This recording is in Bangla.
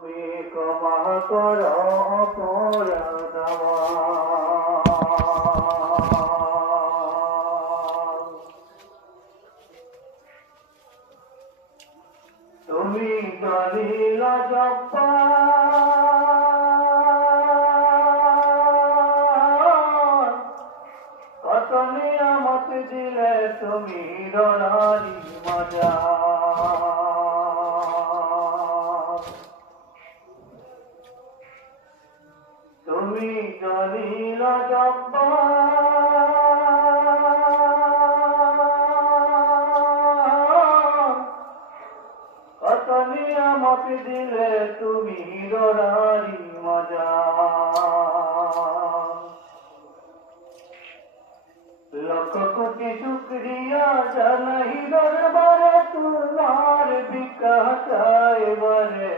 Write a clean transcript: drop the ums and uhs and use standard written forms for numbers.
তুমি ক্ষমা করো অপরাধ আমার। তুমি দলিল জব্বার, কত নিয়ামত দিলে তুমি রড়ারি মজা। তুমি দলিল জব্বার, কত নিয়ামত দিলে তুমি রড়ারি মজা। লক্ষ কোটি শুকরিয়া জানাই দরবারে, তোমার বিকাশ এবারে